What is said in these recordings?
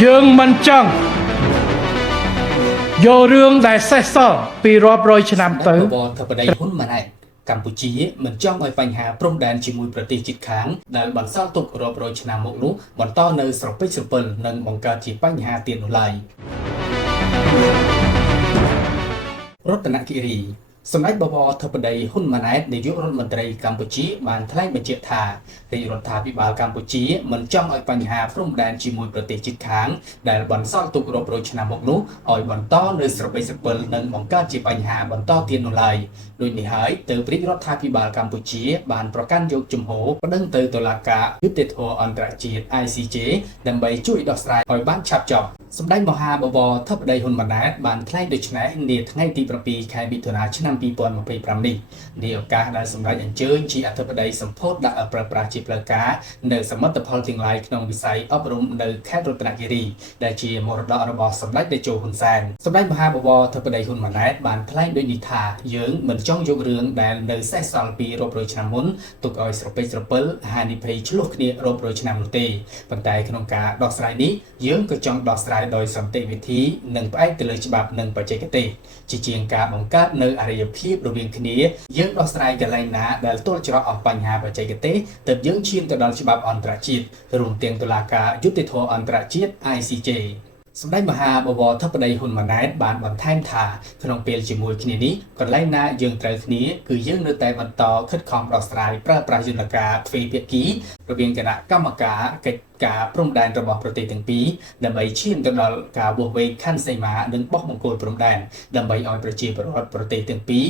dương mình chăng vô rương đại xe sọ vì rộp rồi cho năm tới បបធ្វើបដីហ៊ុនម៉ាណែតកម្ពុជាមិនចង់ឲ្យបញ្ហាព្រំដែនជាមួយប្រទេសជិតខាងដែលបន្សល់ទុករាប់រយឆ្នាំមកនោះបន្តនៅស្រពេចស្រពិលនិងបង្កើតជាបញ្ហាទៀតនោះឡើយរតនគិរីសម្ដេចបវរធិបតីហ៊ុនម៉ាណែតនាយករដ្ឋមន្ត្រីកម្ពុជាបានថ្លែងបញ្ជាក់ថារាជរដ្ឋាភិបាលកម្ពុជាមិនចង់ឲ្យបញ្ហាព្រំដែនជាមួយប្រទេសជិតខាងដែលបន្សល់ទុករាប់រយឆ្នាំមកនោះឲ្យបន្តនៅស្រពេចស្រពិលនិងបង្កើតជាបញ្ហាបន្តទៀតនោះឡើយដូចនេះហើយទើបរាជរដ្ឋាភិបាលកម្ពុជាបានប្រកាន់យកជំហរប្តឹងទៅតុលាការយុត្តិធម៌អន្តរជាតិ ICJ ដើម្បីជួយដោះស្រាយឲ្យបានឆាប់ចប់សម្ដេចមហាបវរធិបតីហ៊ុនម៉ាណែតបានថ្លែងដូចនេះនាថ្ងៃទី7ខែមិថុនាឆ្នាំ2025នេះនាឱកាសដែលសម្ដេចអញ្ជើញជាអធិបតីសម្ពោធដាក់ឲ្យប្រើប្រាស់ជាផ្លូវការនៅសមិទ្ធផលទាំងឡាយក្នុងវិស័យអប់រំនៅខេត្តរតនគិរីដែលជាមរតករបស់សម្ដេចតេជោហ៊ុនសែនសម្ដេចមហាបវរធិបតីហ៊ុនម៉ាណែតបានថ្លែងដូចនេះថាយើងមិនចង់យករឿងដែលនៅសេសសល់ពីរាប់រយឆ្នាំមុនទុកឲ្យស្រពេចស្រពិលហានិភ័យឆ្លោះគ្នារាប់រយឆ្នាំនោះទេប៉ុន្តែក្នុងការដោះស្រាយនេះយើងក៏ចង់ដោះស្រាយដោយសន្តិវិធីនិងផ្អែកទៅលើច្បាប់និងបច្ចេកទេសជាជាងការបង្កើតនៅអរិយភាពរវាងគ្នាយើងដោះស្រាយកន្លែងណាដែលទល់ច្រកអស់បញ្ហាបច្ចេកទេសទើបយើងឈានទៅដល់ច្បាប់អន្តរជាតិរួមទាំងតុលាការយុត្តិធម៌អន្តរជាតិ ICJ សម្ដេចមហាបវរធិបតីហ៊ុនម៉ាណែតបានបន្ថែមថាក្នុងពេលជាមួយគ្នានេះកន្លែងណាយើងត្រូវគ្នាគឺយើងនៅតែបន្តខិតខំដោះស្រាយប្រើប្រាស់យន្តការទ្វេភាគីរវាងគណៈកម្មការកិច្ចការព្រំដែនរបស់ប្រទេសទាំងពីរដើម្បីឈានទៅដល់ការវាស់វែងខណ្ឌសីមានិងបោះបង្គោលព្រំដែនដើម្បីឲ្យប្រជាពលរដ្ឋប្រទេសទាំងពីរ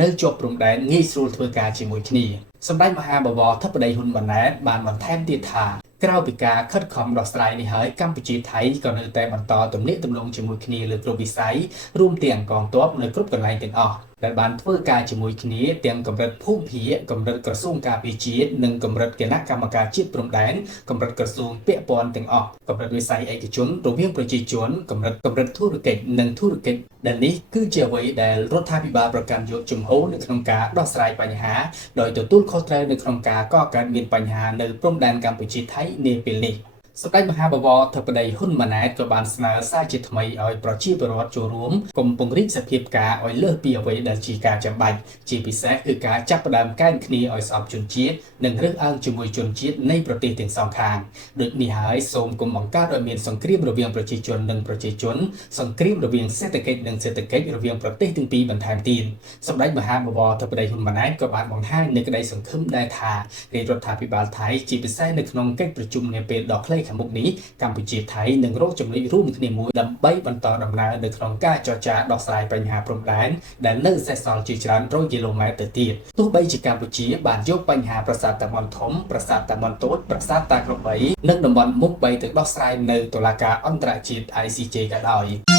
នៅជាប់ព្រំដែនងាយស្រួលធ្វើការជាមួយគ្នាសម្ដេចមហាបវរធិបតីហ៊ុនម៉ាណែតបានបន្ថែមទៀតថាក្រៅពីការខិតខំដោះស្រាយនេះហើយកម្ពុជាថៃក៏នៅតែបន្តទំនាក់ទំនងជាមួយគ្នាលើគ្រប់វិស័យរួមទាំងកងទ័ពនៅគ្រប់កន្លែងទាំងអស់ដែលបានធ្វើការជាមួយគ្នាទាំងកម្រិតភូមិភាគកម្រិតក្រសួងការពារជាតិនិងកម្រិតគណៈកម្មការជាតិព្រំដែនកម្រិតក្រសួងពាក់ព័ន្ធទាំងអស់កម្រិតវិស័យឯកជនរវាងប្រជាជនកម្រិតធុរកិច្ចនិងធុរកិច្ចដែលនេះគឺជាអ្វីដែលរដ្ឋាភិបាលប្រកាន់យកជំហរនៅក្នុងការដោះស្រាយបញ្ហាដោយទទួលខុសត្រូវនៅក្នុងការកកើតមានបញ្ហានៅព្រំដែនកម្ពុជាថៃនាពេលនេះសម្ដេចមហាបវរធិបតីហ៊ុនម៉ាណែតក៏បានស្នើសារជាថ្មីឲ្យប្រជាពលរដ្ឋចូលរួមកុំពង្រីកសភាពការឲ្យលើសពីអ្វីដែលជាការចាំបាច់ជាពិសេសគឺការចាប់ផ្ដើមកែងគ្នាឲ្យស្អប់ជនជាតិនិងរើសអើងជាមួយជនជាតិនៃប្រទេសទាំងសងខាងដូចនេះហើយសូមកុំបង្កើតឲ្យមានសង្គ្រាមរវាងប្រជាជននិងប្រជាជនសង្គ្រាមរវាងសេដ្ឋកិច្ចនិងសេដ្ឋកិច្ចរវាងប្រទេសទាំងពីរបន្ថែមទៀតសម្ដេចមហាបវរធិបតីហ៊ុនម៉ាណែតក៏បានបង្ហាញនូវក្តីសង្ឃឹមដែរថារាជរដ្ឋាភិបាលថៃជាពិសេសនៅក្នុងកិច្ចប្រជុំនាពេលដ៏ខ្លីខាងមុខនេះកម្ពុជាថៃនឹងរកចំណុចរួមគ្នាមួយដើម្បីបន្តដំណើរនៅក្នុងការចរចាដោះស្រាយបញ្ហាព្រំដែនដែលនៅសេសសល់ជាច្រើនរយគីឡូម៉ែត្រទៅទៀតទោះបីជាកម្ពុជាបានយកបញ្ហាប្រាសាទតាម៉ុនធំប្រាសាទតាម៉ុនតូចប្រាសាទតាក្របីនិងតំបន់មុខ3ទៅដោះស្រាយនៅតុលាការអន្តរជាតិ ICJ ក៏ដោយ